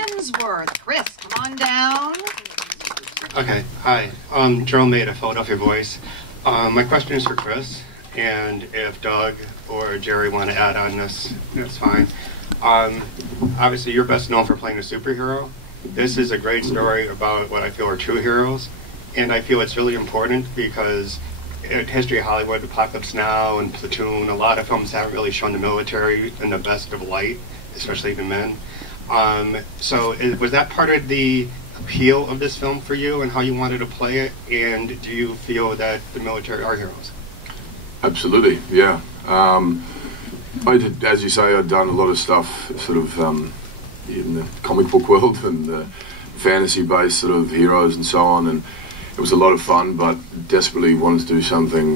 Hemsworth. Chris, come on down. Okay, hi. Jerome made a Philadelphia voice. My question is for Chris, and if Doug or Jerry want to add on this, that's fine. Obviously, you're best known for playing a superhero. This is a great story about what I feel are true heroes, and I feel it's really important because in history of Hollywood, Apocalypse Now and Platoon, a lot of films haven't really shown the military in the best of light, especially the men. So was that part of the appeal of this film for you and how you wanted to play it? And do you feel that the military are heroes? Absolutely, yeah. I did, as you say, I'd done a lot of stuff sort of in the comic book world and the fantasy-based sort of heroes and so on, and it was a lot of fun, but desperately wanted to do something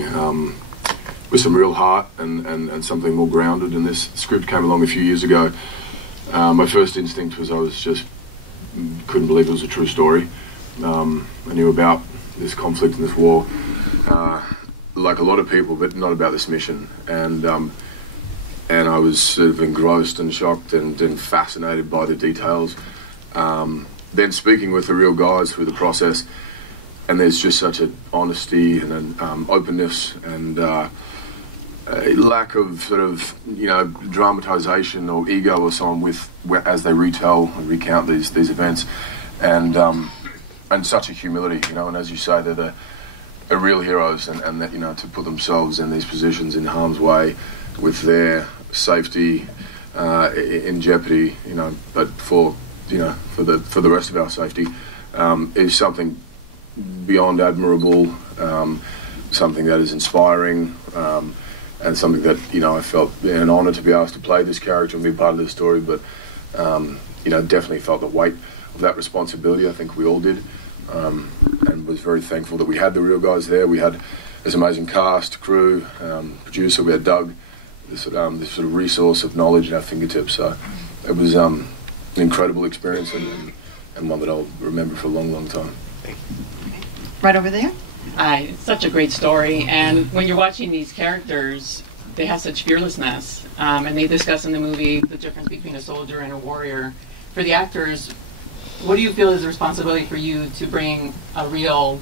with some real heart and something more grounded. And this script came along a few years ago. My first instinct was I was just couldn't believe it was a true story. I knew about this conflict and this war, like a lot of people, but not about this mission. And I was sort of engrossed and shocked and fascinated by the details. Then speaking with the real guys through the process, and there's just such an honesty and an openness and a lack of sort of, you know, dramatization or ego or so on with as they retell and recount these events, and such a humility, you know. And as you say, they're the real heroes, and that, you know, to put themselves in these positions in harm's way with their safety in jeopardy, you know, but for the rest of our safety is something beyond admirable, something that is inspiring, and something that, you know, I felt an honour to be asked to play this character and be part of this story, but you know, definitely felt the weight of that responsibility. I think we all did, and was very thankful that we had the real guys there. We had this amazing cast, crew, producer. We had Doug, this sort of resource of knowledge at our fingertips. So it was an incredible experience and one that I'll remember for a long, long time. Right over there. It's such a great story, and when you're watching these characters, they have such fearlessness, and they discuss in the movie the difference between a soldier and a warrior. For the actors, what do you feel is the responsibility for you to bring a real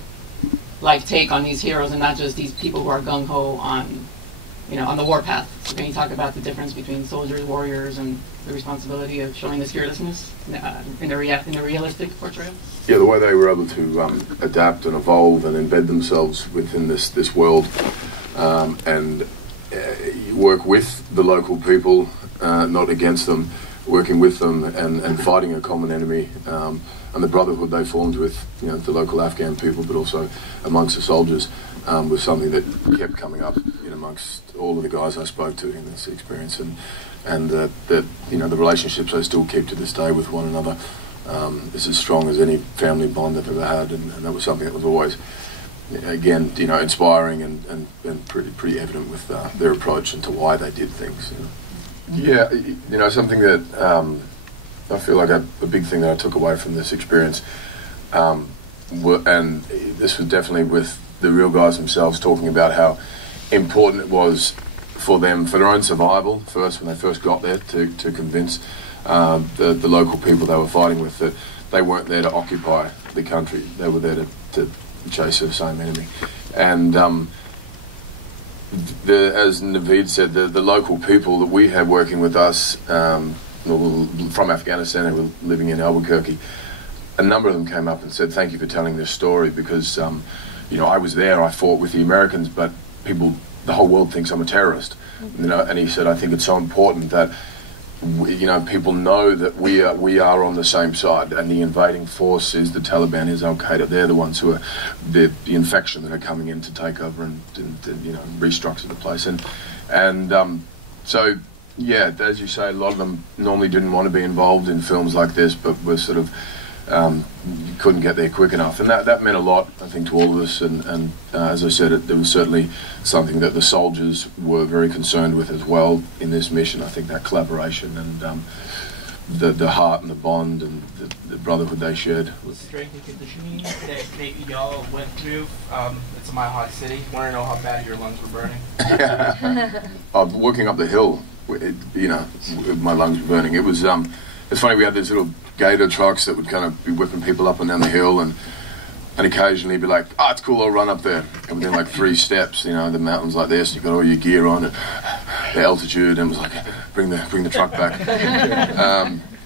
life take on these heroes and not just these people who are gung-ho on, you know, on the warpath? So can you talk about the difference between soldiers, warriors, and the responsibility of showing this fearlessness in a realistic portrayal? Yeah, the way they were able to adapt and evolve and embed themselves within this world, and work with the local people, not against them, working with them and fighting a common enemy, and the brotherhood they formed with, you know, the local Afghan people, but also amongst the soldiers, was something that kept coming up in amongst all of the guys I spoke to in this experience, and that you know, the relationships I still keep to this day with one another is as strong as any family bond I've ever had, and that was something that was always, again, you know, inspiring and pretty evident with their approach and to why they did things. You know. Yeah, you know, something that I feel like a big thing that I took away from this experience, and this was definitely with the real guys themselves talking about how important it was for them, for their own survival first, when they first got there, to convince the local people they were fighting with that they weren't there to occupy the country, they were there to chase the same enemy. And as Naveed said, the local people that we had working with us from Afghanistan who were living in Albuquerque, a number of them came up and said, "Thank you for telling this story, because you know, I was there, I fought with the Americans, but people, the whole world thinks I'm a terrorist." You know, and he said, "I think it's so important that you know, people know that we are on the same side, and the invading force is the Taliban, is Al Qaeda. They're the ones who are the infection that are coming in to take over and you know, restructure the place." And so yeah, as you say, a lot of them normally didn't want to be involved in films like this, but were sort of couldn't get there quick enough, and that meant a lot, I think, to all of us. And as I said, it was certainly something that the soldiers were very concerned with as well in this mission. I think that collaboration and the heart and the bond and the brotherhood they shared. The strength and conditioning that y'all went through. It's a mile-high city. Want to know how bad your lungs were burning? Working up the hill, you know, my lungs were burning. It was it's funny, we had these little gator trucks that would kind of be whipping people up and down the hill, and occasionally be like, oh, it's cool, I'll run up there. And within like 3 steps, you know, the mountain's like this, you've got all your gear on, and the altitude, and it was like, bring the truck back.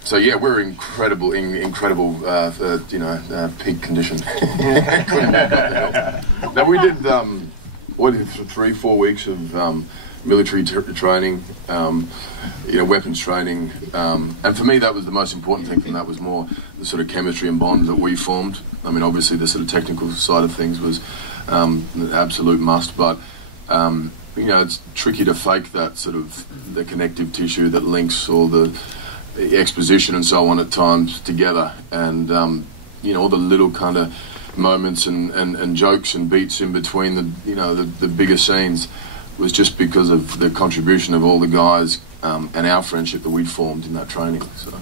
So yeah, we're incredible, peak condition. Couldn't walk up the hill. Now we did 3-4 weeks of military training, weapons training, and for me that was the most important thing. From that was more the sort of chemistry and bond that we formed. I mean, obviously the sort of technical side of things was an absolute must, but it's tricky to fake that sort of the connective tissue that links all the exposition and so on at times together, and all the little kind of moments and jokes and beats in between the bigger scenes was just because of the contribution of all the guys and our friendship that we'd formed in that training. So.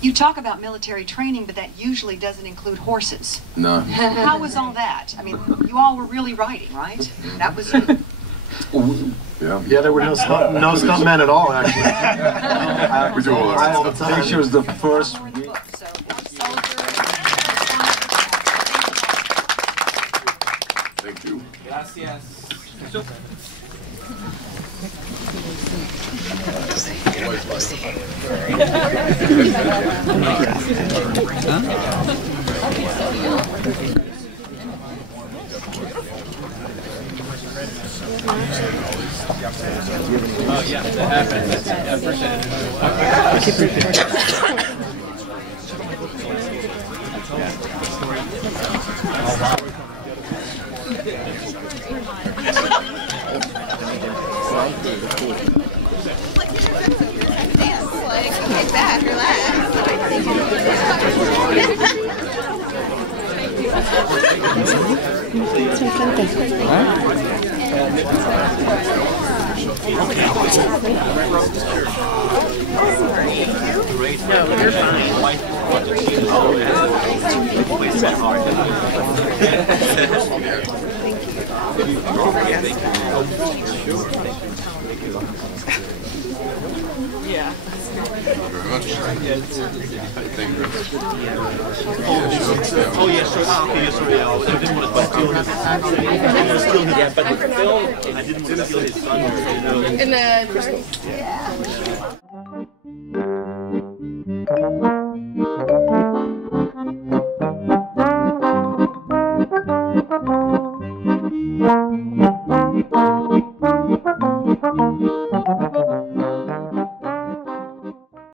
You talk about military training, but that usually doesn't include horses. No. How was all that? I mean, you all were really riding, right? That was... Yeah, there were no stuntmen at all, actually. We do all that. I think she was the first... Thank you. Gracias. Oh yeah, that happened. I appreciate it. Take that, relax. No, you're fine. Yeah. Very much. Thank you. Oh yeah, sure. Okay, yeah, sorry. I didn't want to steal his. I didn't want to steal his. Yeah, but the film, I didn't want to steal his thunder. In the